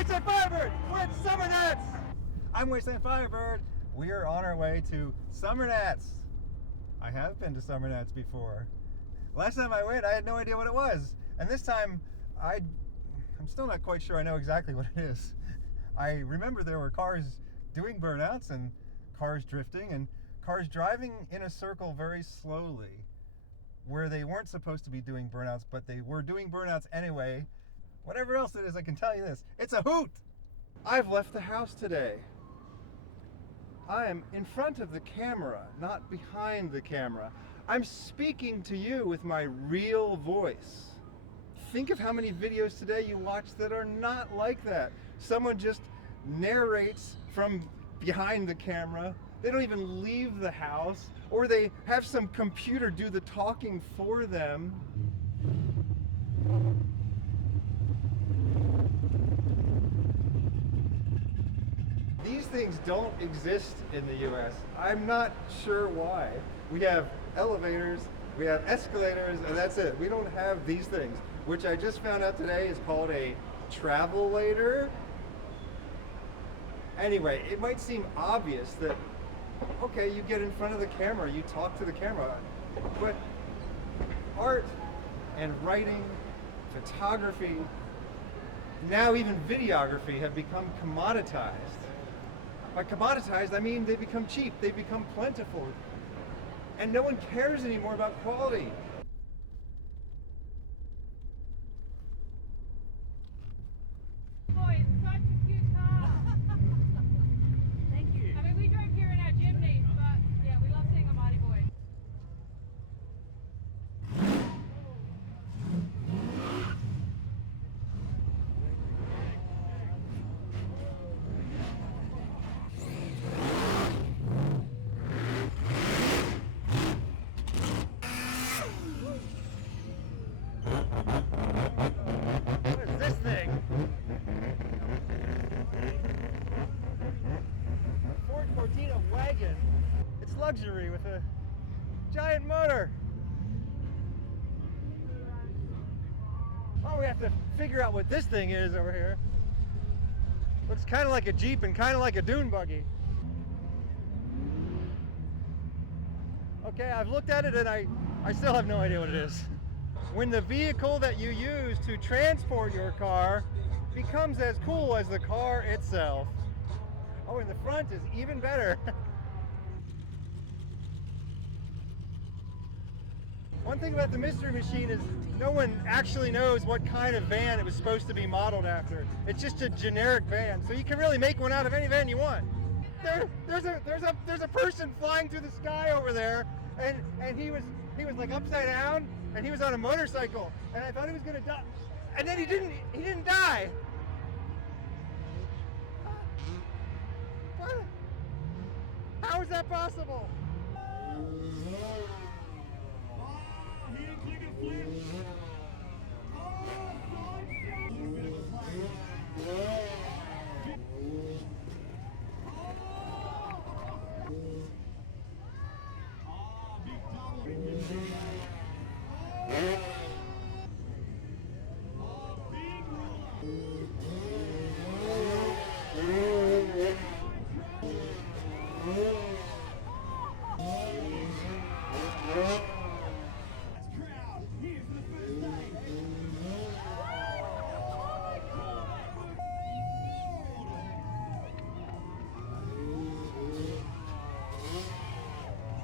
WastelandFirebird, we're at Summernats! I'm WastelandFirebird. We are on our way to Summernats. I have been to Summernats before. Last time I went, I had no idea what it was. And this time, I'm still not quite sure I know exactly what it is. I remember there were cars doing burnouts and cars drifting and cars driving in a circle very slowly where they weren't supposed to be doing burnouts, but they were doing burnouts anyway. Whatever else it is, I can tell you this. It's a hoot! I've left the house today. I am in front of the camera, not behind the camera. I'm speaking to you with my real voice. Think of how many videos today you watch that are not like that. Someone just narrates from behind the camera. They don't even leave the house, or they have some computer do the talking for them. These things don't exist in the US. I'm not sure why. We have elevators, we have escalators, and that's it. We don't have these things, which I just found out today is called a travelator. Anyway, it might seem obvious that, okay, you get in front of the camera, you talk to the camera, but art and writing, photography, now even videography have become commoditized. By commoditized, I mean they become cheap, they become plentiful, and no one cares anymore about quality. Boy, it's such a cute car. Thank you. I mean, we drove here in our Jimneys, but yeah, we love seeing a Mighty Boy. What is this thing? A Ford Cortina wagon. It's luxury with a giant motor. Oh, we have to figure out what this thing is over here. Looks kind of like a Jeep and kind of like a dune buggy. Okay, I've looked at it and I still have no idea what it is. When the vehicle that you use to transport your car becomes as cool as the car itself. Oh, and the front is even better. One thing about the Mystery Machine is no one actually knows what kind of van it was supposed to be modeled after. It's just a generic van, so you can really make one out of any van you want. There's a person flying through the sky over there, and he was like upside down, and he was on a motorcycle, and I thought he was gonna die, and then he didn't die. What? How is that possible? He didn't click and flip.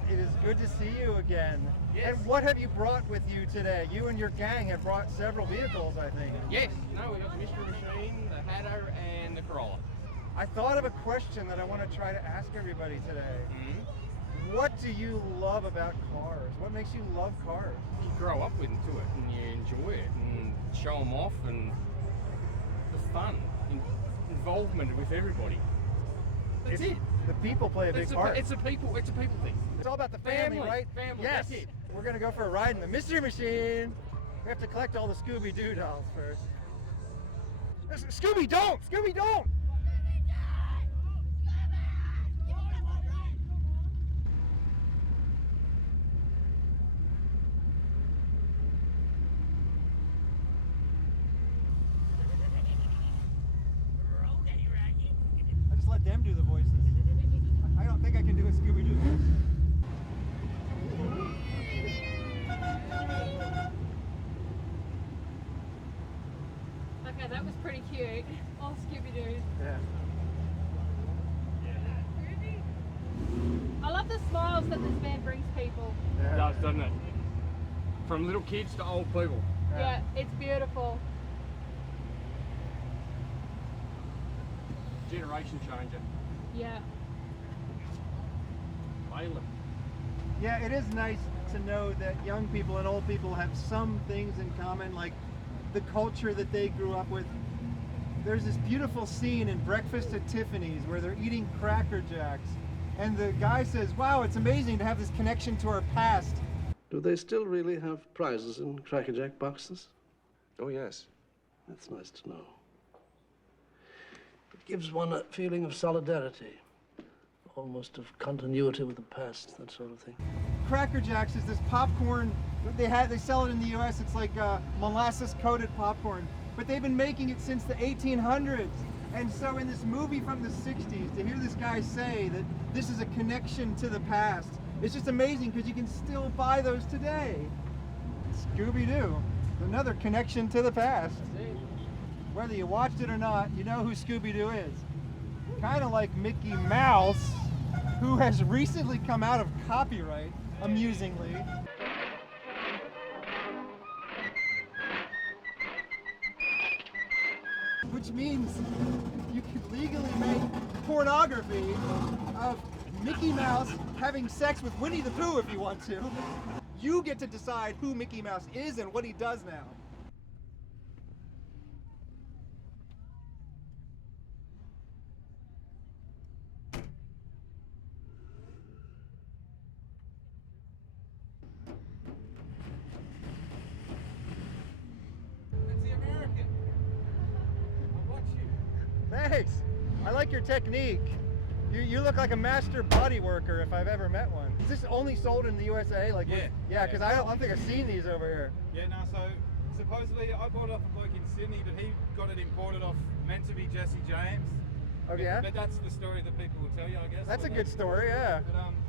It is good to see you again. Yes. And what have you brought with you today? You and your gang have brought several vehicles, I think. Yes, no, we got the Mystery Machine, the Hatter, and the Corolla. I thought of a question that I want to try to ask everybody today. Mm-hmm. What do you love about cars? What makes you love cars? You grow up into it and you enjoy it and show them off and the fun, involvement with everybody. That's it. The people play a big part. It's a people thing. It's all about the family, right? Family, Yes. that's it. We're going to go for a ride in the Mystery Machine. We have to collect all the Scooby-Doo dolls first. Scooby, don't! Scooby, don't! them do the voices. I don't think I can do a Scooby-Doo voice. Okay, that was pretty cute. All Scooby-Doo. Yeah. I love the smiles that this van brings people. It does, doesn't it? From little kids to old people. Yeah, it's beautiful. Generation changer. Yeah. Wayland. Yeah, it is nice to know that young people and old people have some things in common, like the culture that they grew up with. There's this beautiful scene in Breakfast at Tiffany's where they're eating Cracker Jacks, and the guy says, wow, it's amazing to have this connection to our past. Do they still really have prizes in Cracker Jack boxes? Oh, yes. That's nice to know. It gives one a feeling of solidarity, almost of continuity with the past, that sort of thing. Cracker Jacks is this popcorn, they sell it in the US, it's like molasses coated popcorn, but they've been making it since the 1800s. And so in this movie from the 60s, to hear this guy say that this is a connection to the past, it's just amazing because you can still buy those today. Scooby-Doo, another connection to the past. Whether you watched it or not, you know who Scooby-Doo is. Kind of like Mickey Mouse, who has recently come out of copyright, amusingly. Which means you can legally make pornography of Mickey Mouse having sex with Winnie the Pooh if you want to. You get to decide who Mickey Mouse is and what he does now. That's the American. I watch you. Thanks. I like your technique. You look like a master body worker if I've ever met one. Is this only sold in the USA? Like, Yeah. Yeah, because I don't think I've seen these over here. Yeah, no, so supposedly I bought it off a bloke in Sydney, but he got it imported off, meant to be Jesse James. Oh, yeah? But that's the story that people will tell you, I guess. That's a But good story, yeah.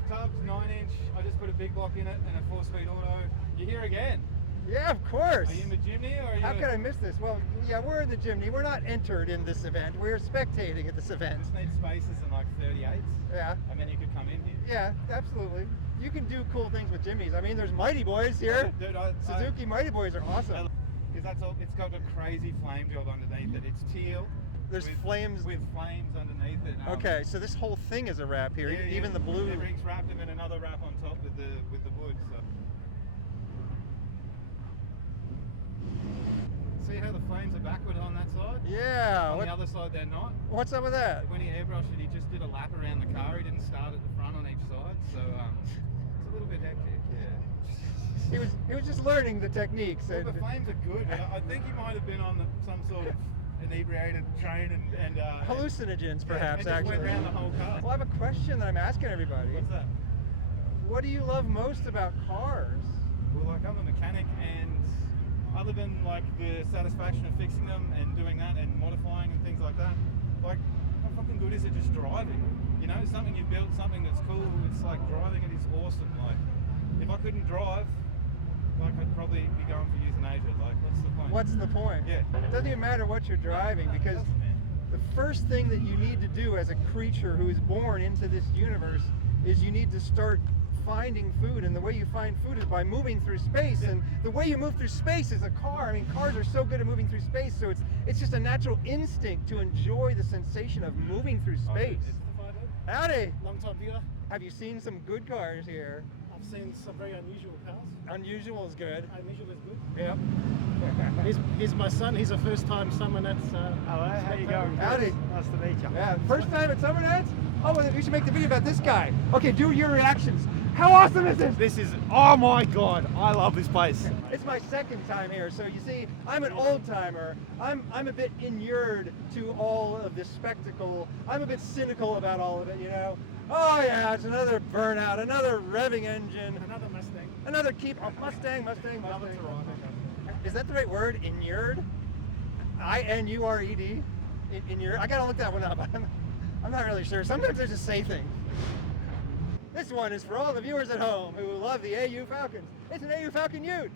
But tub's 9-inch, I just put a big block in it and a 4-speed auto. You're here again. Yeah, of course. Are you in the chimney or are you... How could I miss this? Well, yeah, we're in the chimney. We're not entered in this event. We're spectating at this event. Just need spaces in like 38s. Yeah. And then you could come in here. Yeah, absolutely. You can do cool things with Jimmys. I mean, there's Mighty Boys here. Dude, Suzuki Mighty Boys are awesome. Because that's all, it's got a crazy flame job underneath it. It's teal. There's with, flames. with flames underneath it. Okay, so this whole thing is a wrap here, Yeah, even the blue. The rings wrapped and then another wrap on top with the wood. So. See how the flames are backward on that side? Yeah. On the other side they're not. What's up with that? When he airbrushed it, he just did a lap around the car. He didn't start at the front on each side, so it's a little bit hectic. Yeah. He was just learning the techniques. Well, the flames are good. I think he might have been on some sort of inebriated train and hallucinogens, perhaps, and just actually. went around the whole car. Well, I have a question that I'm asking everybody. What's that? What do you love most about cars? Well, like I'm a mechanic, and other than like the satisfaction of fixing them and doing that and modifying and things like that, like how fucking good is it just driving? You know, something you've built, something that's cool. It's like driving it is awesome. Like if I couldn't drive, like I'd probably be going for euthanasia. Like what's the point? What's the point? Yeah. It doesn't even matter what you're driving, because the first thing that you need to do as a creature who is born into this universe is you need to start finding food, and the way you find food is by moving through space, and the way you move through space is a car. I mean, cars are so good at moving through space, so it's just a natural instinct to enjoy the sensation of moving through space. It's the Firebird. Howdy! Long time viewer. Have you seen some good cars here? I've seen some very unusual cars. Unusual is good. Unusual is good. Yep. Here's my son. He's a first-time Summernats. Hello, how you going? Howdy. Nice to meet you. Yeah, first time at Summernats? Oh, well, we should make the video about this guy. Okay, do your reactions. How awesome is this? This is, oh my God, I love this place. It's my second time here, so you see, I'm an old timer. I'm a bit inured to all of this spectacle. I'm a bit cynical about all of it, you know. Oh yeah, it's another burnout, another revving engine, Another Mustang. another Mustang. Is that the right word? Inured? I-N-U-R-E-D? Inured? I gotta look that one up. I'm not really sure. Sometimes I just say things. This one is for all the viewers at home who love the AU Falcons. It's an AU Falcon Ute.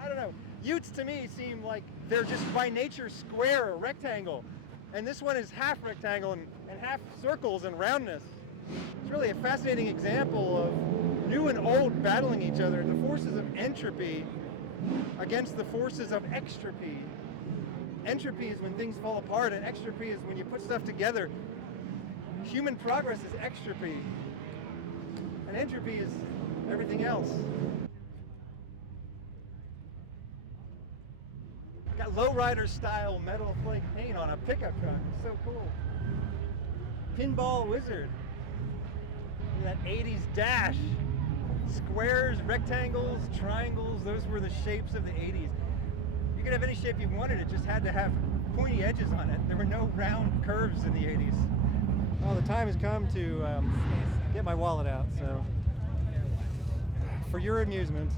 I don't know. Utes to me seem like they're just by nature square or rectangle. And this one is half rectangle and half circles and roundness. It's really a fascinating example of new and old battling each other, the forces of entropy against the forces of extropy. Entropy is when things fall apart, and extropy is when you put stuff together. Human progress is extropy, and entropy is everything else. Got lowrider style metal flake paint on a pickup truck. It's so cool. Pinball Wizard. Look at that 80s dash. Squares, rectangles, triangles, those were the shapes of the 80s. You could have any shape you wanted, it just had to have pointy edges on it. There were no round curves in the 80s. Well, the time has come to get my wallet out, so for your amusement.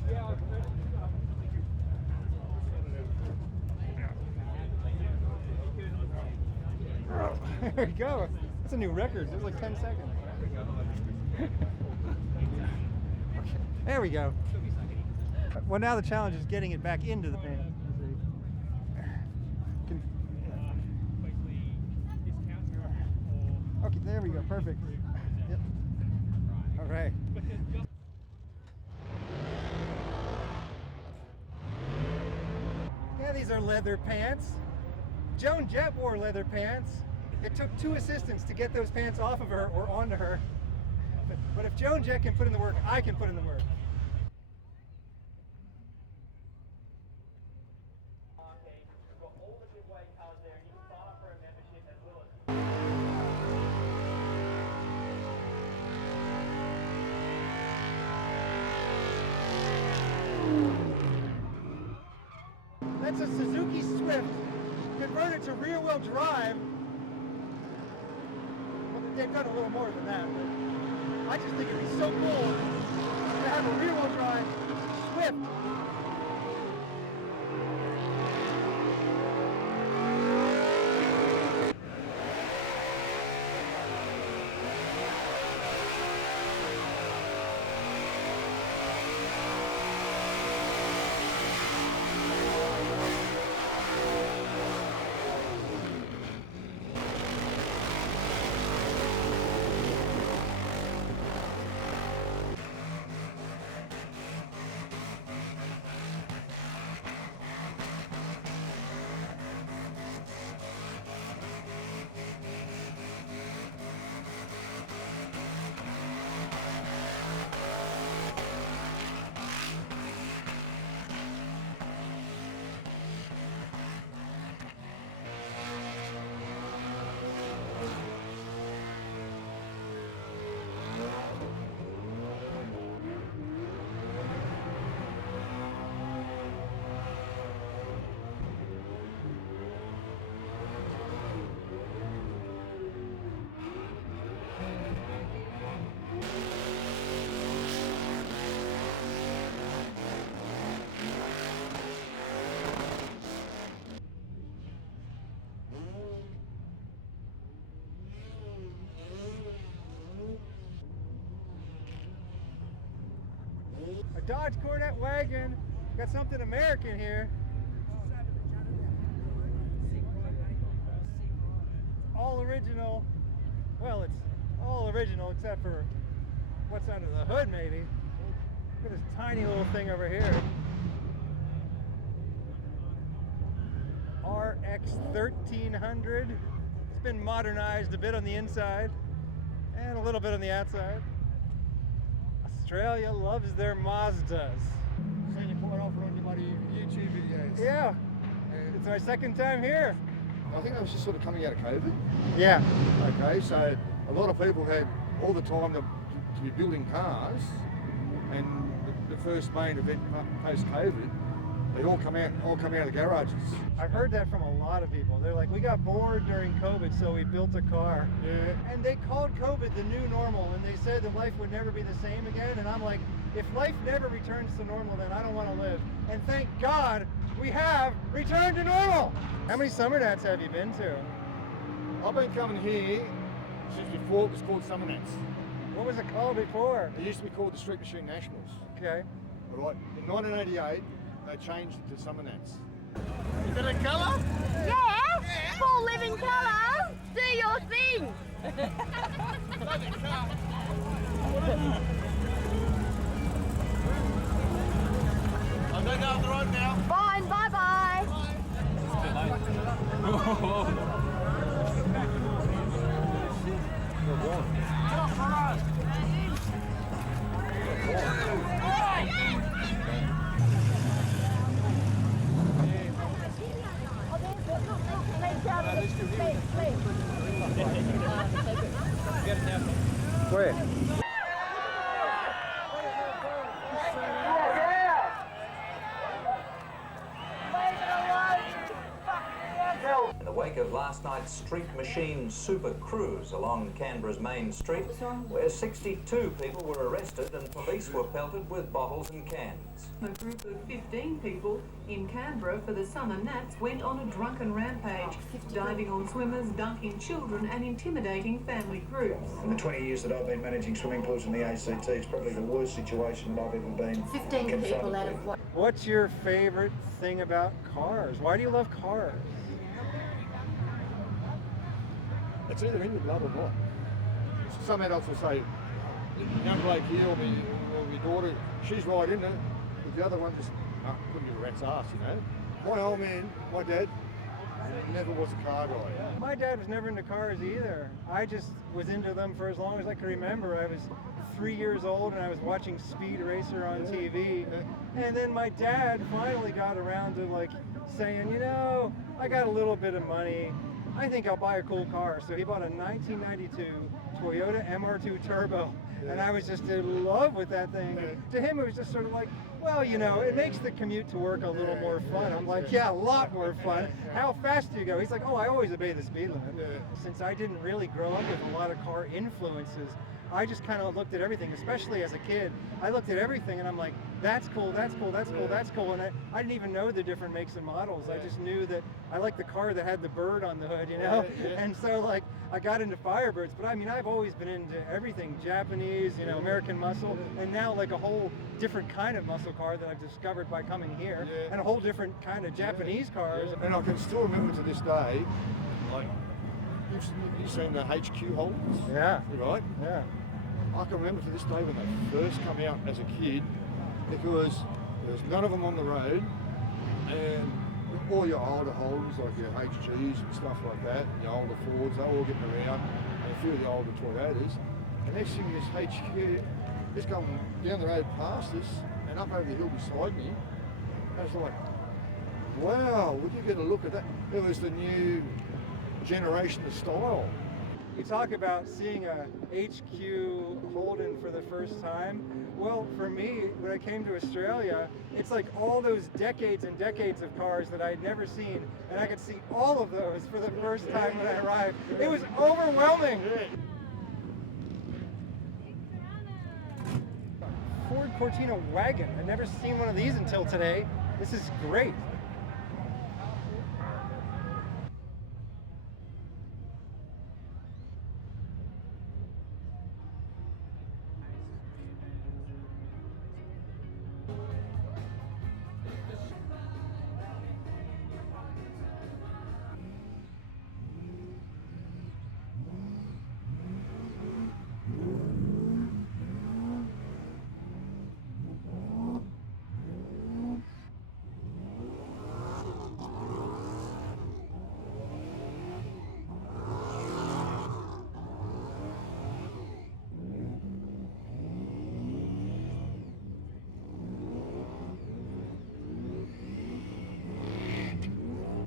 There you go. That's a new record. It was like 10 seconds. Okay. There we go. Well, now the challenge is getting it back into the pan. Okay, there we go. Perfect. Yep. All right. Yeah, these are leather pants. Joan Jett wore leather pants. It took 2 assistants to get those pants off of her or onto her. But if Joan Jett can put in the work, I can put in the work. That's a Suzuki Swift converted to rear-wheel drive. Well, they've done a little more than that, but I just think it'd be so cool to have a rear-wheel drive Swift. A Dodge Corvette wagon. Got something American here. All original. Well, it's all original except for what's under the hood, maybe. Look at this tiny little thing over here. RX 1300. It's been modernized a bit on the inside and a little bit on the outside. Australia loves their Mazdas. Seen you put it off on your bloody YouTube videos. Yeah, it's my second time here. I think that was just sort of coming out of COVID. Yeah. Okay, so a lot of people had all the time to be building cars, and the first main event post-COVID, they all come out of the garages. I've heard that from a lot of people. They're like, we got bored during COVID, so we built a car. Yeah. And they called COVID the new normal, and they said that life would never be the same again. And I'm like, if life never returns to normal, then I don't want to live. And thank God we have returned to normal. How many Summernats have you been to? I've been coming here since before it was called Summernats. What was it called before? It used to be called the Street Machine Nationals. Okay. All right. In 1988, they changed it to Summernats. Is it a colour? Yeah, full living colour. Do your thing. I'm going down the road now. Fine, bye-bye. Wait. In the wake of last night's Street Machine Super Cruise along Canberra's main street, where 62 people were arrested and police were pelted with bottles and cans. A group of 15 people in Canberra for the Summernats went on a drunken rampage, diving on swimmers, dunking children and intimidating family groups. In the 20 years that I've been managing swimming pools in the ACT, it's probably the worst situation that I've ever been 15 people out of what? What's your favorite thing about cars? Why do you love cars? It's either in your blood or not. Some adults will say, young bloke here or my daughter, she's right in it. But the other one just couldn't give a rat's ass, you know. My old man, my dad, never was a car guy. My dad was never into cars either. I just was into them for as long as I can remember. I was 3 years old and I was watching Speed Racer on TV. And then my dad finally got around to like saying, you know, I got a little bit of money. I think I'll buy a cool car. So he bought a 1992 Toyota MR2 Turbo. And I was just in love with that thing. To him, it was just sort of like, well, you know, it makes the commute to work a little more fun. I'm like, yeah, a lot more fun. How fast do you go? He's like, oh, I always obey the speed limit. Since I didn't really grow up with a lot of car influences, I just kind of looked at everything, especially as a kid. I looked at everything and I'm like, that's cool, that's cool, that's cool, that's cool. And I didn't even know the different makes and models. I just knew that I liked the car that had the bird on the hood, you know? And so like, I got into Firebirds, but I mean, I've always been into everything, Japanese, you know, American muscle, and now like a whole different kind of muscle car that I've discovered by coming here, and a whole different kind of Japanese cars. And I can still remember to this day, like, you've seen the HQ holders? Yeah. Right? Yeah. I can remember to this day when they first come out as a kid, because there was none of them on the road, and all your older holders, like your HGs and stuff like that, your older Fords, they're all getting around, and a few of the older Toyotas. And next thing, this HQ is coming down the road past us and up over the hill beside me. And it's like, wow, would you get a look at that? It was the new generation of style. You talk about seeing a HQ Holden for the first time. Well, for me, when I came to Australia, it's like all those decades and decades of cars that I'd never seen, and I could see all of those for the first time when I arrived. It was overwhelming. Ford Cortina wagon. I'd never seen one of these until today. This is great.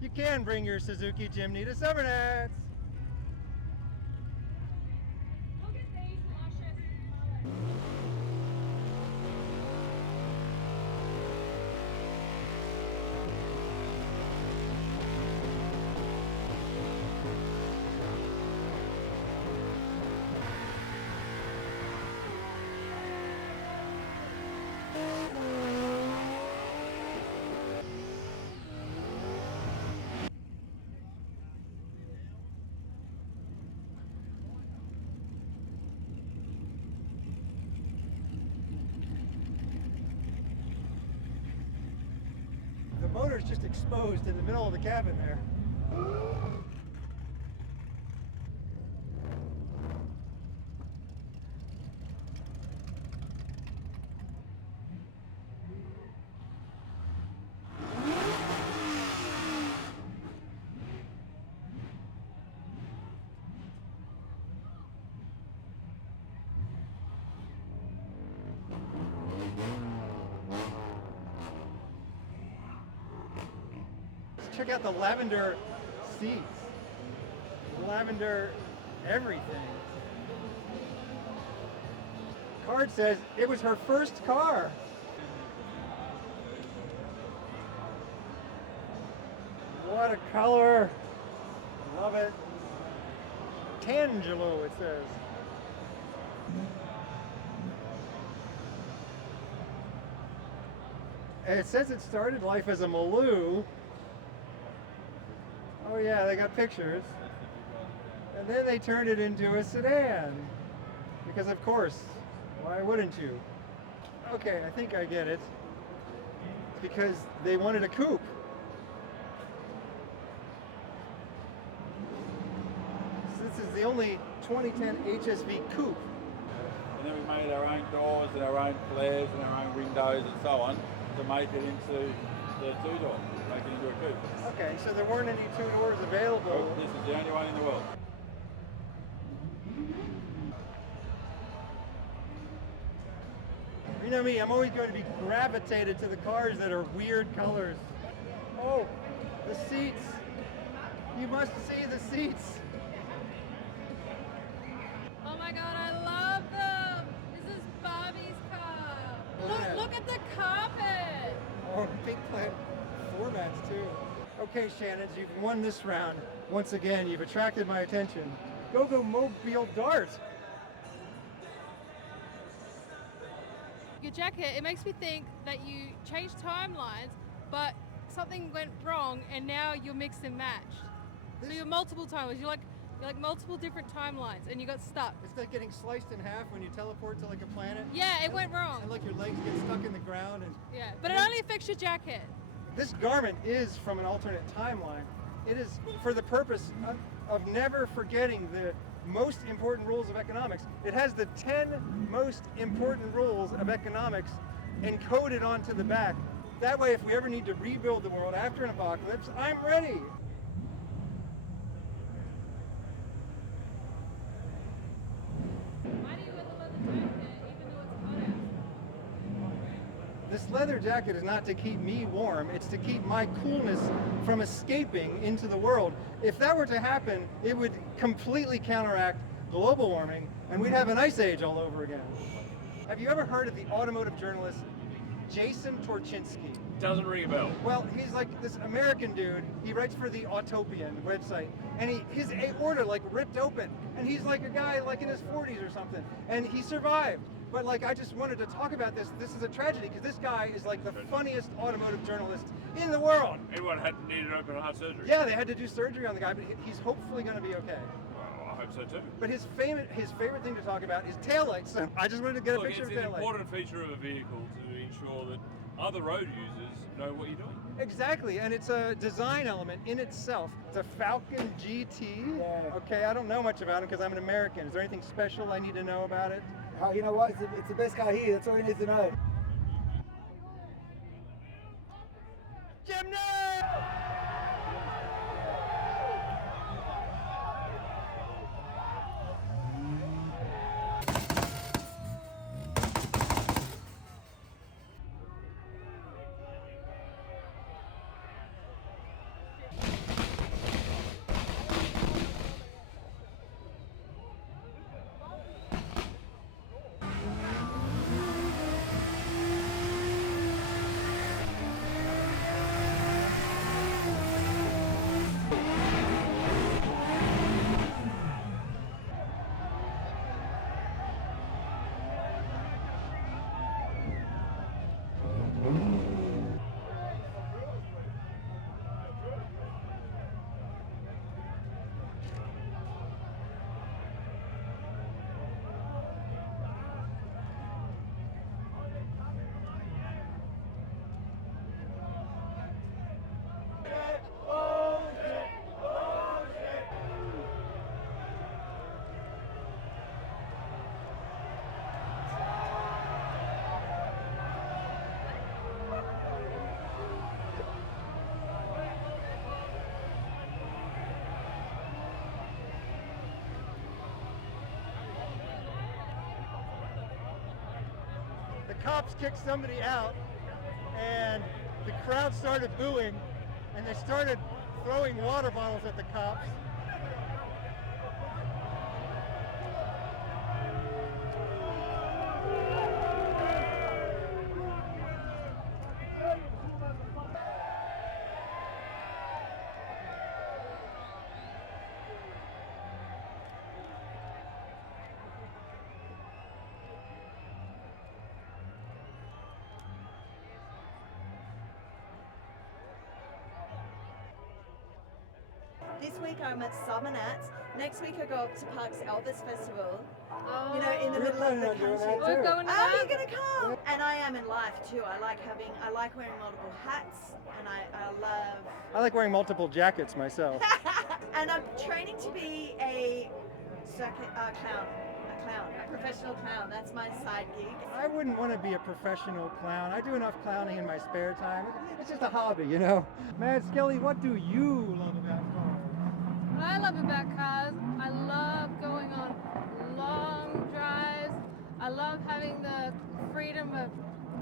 You can bring your Suzuki Jimny to Summernats. Look at these luscious colours. exposed in the middle of the cabin there. Check out the lavender seats. Lavender everything. Card says it was her first car. What a color. Love it. Tangelo, it says. It says it started life as a Maloo. Oh yeah, they got pictures. And then they turned it into a sedan. Because of course, why wouldn't you? Okay, I think I get it. It's because they wanted a coupe. So this is the only 2010 HSV coupe. And then we made our own doors and our own flares and our own windows and so on to make it into the two-door, make it into a coupe. Okay, so there weren't any two doors available. Oh, this is the only one in the world. You know me, I'm always going to be gravitated to the cars that are weird colors. Oh, the seats. You must see the seats. Oh my god, I love them! This is Barbie's car. Look at the carpet! Oh, big plant formats too. Okay, Shannon, you've won this round. Once again, you've attracted my attention. Go Mobile Dart. Your jacket, it makes me think that you changed timelines, but something went wrong and now you're mixed and matched. So you're multiple timelines. You're like multiple different timelines and you got stuck. It's like getting sliced in half when you teleport to like a planet. Yeah, it went wrong. And like your legs get stuck in the ground. And yeah, but it only affects your jacket. This garment is from an alternate timeline. It is for the purpose of never forgetting the most important rules of economics. It has the 10 most important rules of economics encoded onto the back. That way, if we ever need to rebuild the world after an apocalypse, I'm ready. Why do you wear the leather jacket even though it's hot out? This leather jacket is not to keep me warm, it's to keep my coolness from escaping into the world. If that were to happen, it would completely counteract global warming and we'd have an ice age all over again. Have you ever heard of the automotive journalist Jason Torchinsky? Doesn't ring a bell. Well, he's like this American dude. He writes for the Autopian website, and his aorta like ripped open, and he's like a guy like in his 40s or something, and he survived. But like, I just wanted to talk about this. This is a tragedy because this guy is like the funniest automotive journalist in the world. Everyone had needed open heart surgery. Yeah, they had to do surgery on the guy, but he's hopefully going to be okay. Well, I hope so too. But his favorite thing to talk about is taillights. So I just wanted to get a picture of taillights. It's an important feature of a vehicle to ensure that other road users know what you're doing. Exactly, and it's a design element in itself. It's a Falcon GT. Yeah. Okay, I don't know much about it because I'm an American. Is there anything special I need to know about it? You know what? It's the best car here. That's all you need to know. Gymnast! cops kicked somebody out, and the crowd started booing, and they started throwing water bottles at the cops. This week I'm at Summernats. Next week I go up to Park's Elvis Festival. You know, in the middle of the country. We're going to that. You're gonna come. And I am in life too. I like wearing multiple hats, and I like wearing multiple jackets myself. and I'm training to be a professional clown. That's my side gig. I wouldn't want to be a professional clown. I do enough clowning in my spare time. It's just a hobby, you know. Mad Skelly, what do you love about cars? What I love about cars, I love going on long drives. I love having the freedom of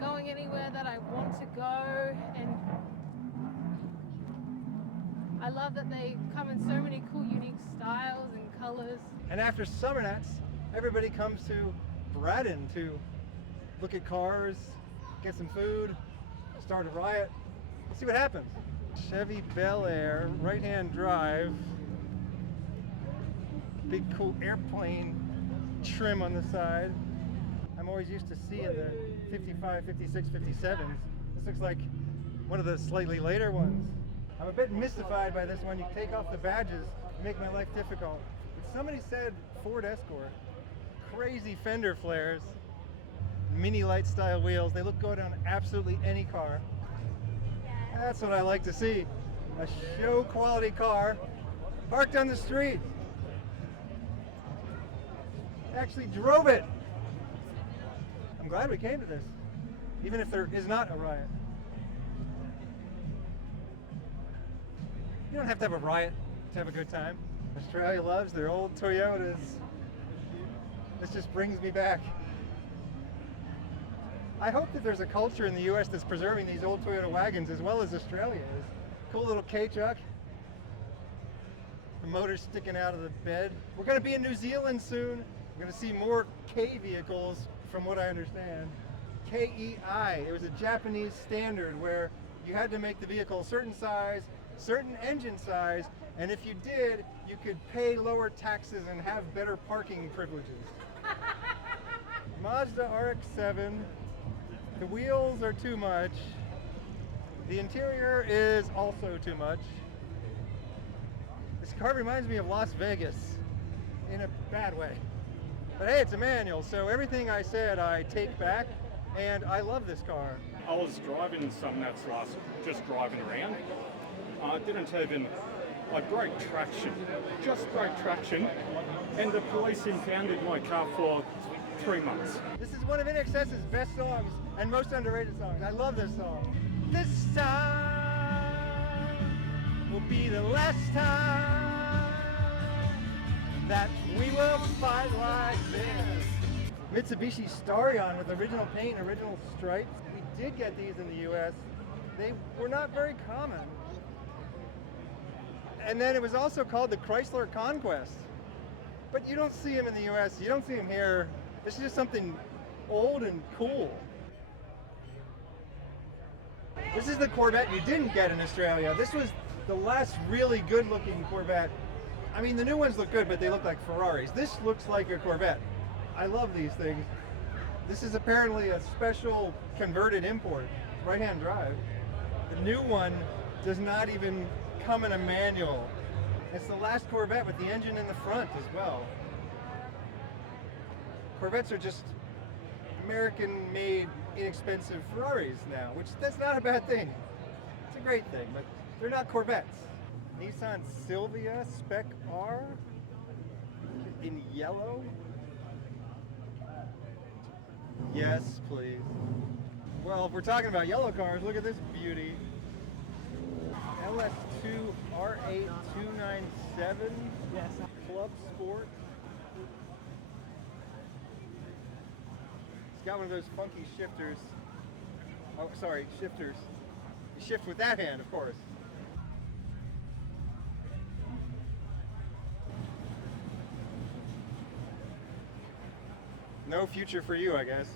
going anywhere that I want to go, and I love that they come in so many cool, unique styles and colors. And after Summernats, everybody comes to Braddon to look at cars, get some food, start a riot. Let's see what happens. Chevy Bel Air, right-hand drive. Big cool airplane trim on the side. I'm always used to seeing the 55, 56, 57s. This looks like one of the slightly later ones. I'm a bit mystified by this one. You take off the badges, make my life difficult. But somebody said Ford Escort. Crazy fender flares, mini light style wheels. They look good on absolutely any car. That's what I like to see. A show quality car parked on the street. Actually drove it. I'm glad we came to this, even if there is not a riot. You don't have to have a riot to have a good time. Australia loves their old Toyotas. This just brings me back. I hope that there's a culture in the US that's preserving these old Toyota wagons as well as Australia is. Cool little K-truck. The motor's sticking out of the bed. We're going to be in New Zealand soon. We're going to see more K vehicles from what I understand. KEI, it was a Japanese standard where you had to make the vehicle a certain size, certain engine size, and if you did, you could pay lower taxes and have better parking privileges. Mazda RX-7, the wheels are too much. The interior is also too much. This car reminds me of Las Vegas in a bad way. But hey, it's a manual, so everything I said I take back, and I love this car. I was driving Summernats just driving around. I didn't even, great traction, just great traction, and the police impounded my car for 3 months. This is one of INXS's best songs and most underrated songs. I love this song. This time will be the last time that we will fight like this. Mitsubishi Starion with original paint, original stripes. We did get these in the US. They were not very common. And then it was also called the Chrysler Conquest. But you don't see them in the US, you don't see them here. This is just something old and cool. This is the Corvette you didn't get in Australia. This was the last really good looking Corvette. I mean, the new ones look good, but they look like Ferraris. This looks like a Corvette. I love these things. This is apparently a special converted import, right-hand drive. The new one does not even come in a manual. It's the last Corvette with the engine in the front as well. Corvettes are just American-made, inexpensive Ferraris now, which that's not a bad thing. It's a great thing, but they're not Corvettes. Nissan Silvia Spec R in yellow. Yes, please. Well, if we're talking about yellow cars, look at this beauty. LS2 R8 297. Yes. Club Sport. It's got one of those funky shifters. Oh, sorry, shifters. You shift with that hand, of course. No future for you, I guess.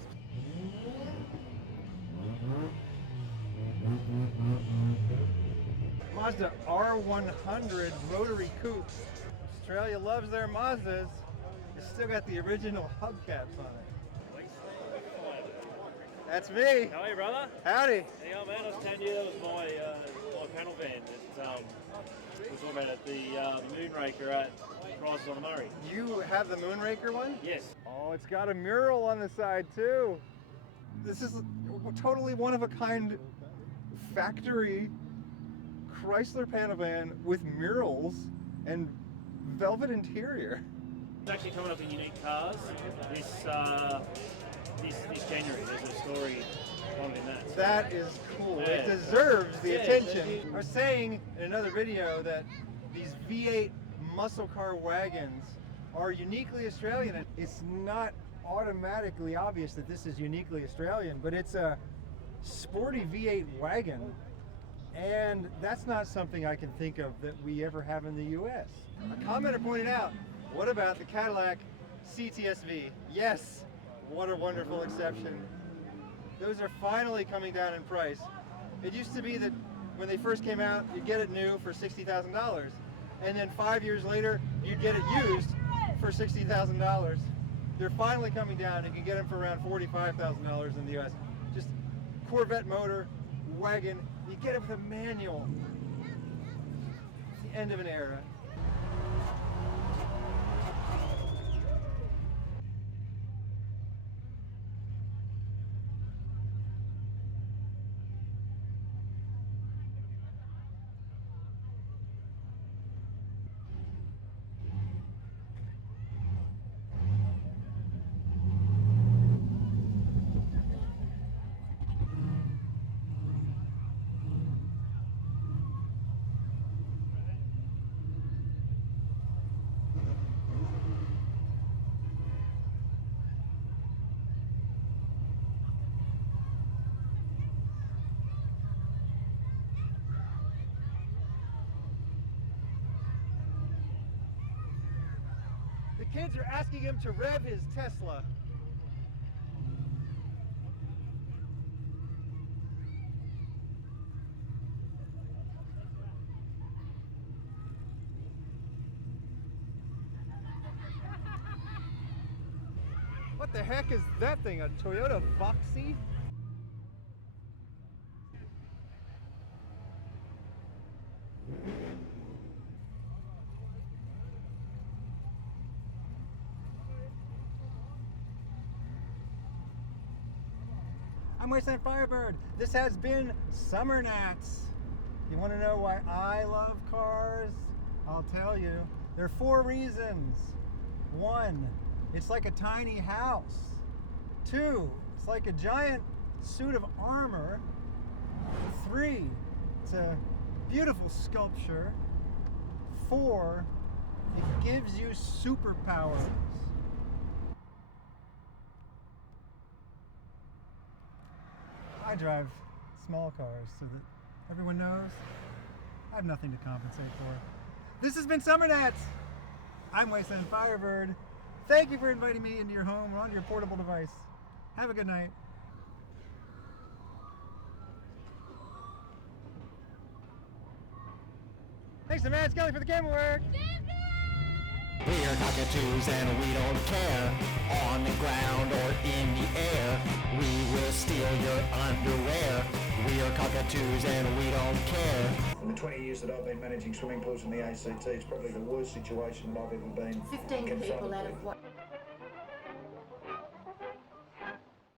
Mazda R100 rotary coupe. Australia loves their Mazdas. It's still got the original hubcaps on it. That's me. How are you, brother? Howdy. Hey, man, I was telling you that was my panel van that we were talking about at the Moonraker at Rises on the Murray. You have the Moonraker one? Yes. Oh, it's got a mural on the side too. This is totally one of a kind factory Chrysler panel van with murals and velvet interior. It's actually coming up in Unique Cars this January. There's a story on in that. That is cool. Yeah. It deserves the attention. Yeah. I was saying in another video that these V8 muscle car wagons are uniquely Australian. It's not automatically obvious that this is uniquely Australian, but it's a sporty V8 wagon, and that's not something I can think of that we ever have in the US. A commenter pointed out, what about the Cadillac CTS-V? Yes, what a wonderful exception. Those are finally coming down in price. It used to be that when they first came out, you'd get it new for $60,000. And then 5 years later, you'd get it used for $60,000. They're finally coming down. You can get them for around $45,000 in the US. Just Corvette motor, wagon, you get it with a manual. It's the end of an era. The kids are asking him to rev his Tesla. What the heck is that thing? A Toyota Foxy? I'm WastelandFirebird. This has been Summernats. You want to know why I love cars? I'll tell you. There are 4 reasons. 1, it's like a tiny house. 2, it's like a giant suit of armor. 3, it's a beautiful sculpture. 4, it gives you superpowers. I drive small cars so that everyone knows I have nothing to compensate for. This has been Summernats. I'm WastelandFirebird. Thank you for inviting me into your home or onto your portable device. Have a good night. Thanks to Matt Skelly for the camera work. We're cockatoos and we don't care, on the ground or in the air. We will steal your underwear. We are cockatoos and we don't care. In the 20 years that I've been managing swimming pools in the ACT, it's probably the worst situation that I've ever been 15 people confronted out with. of what?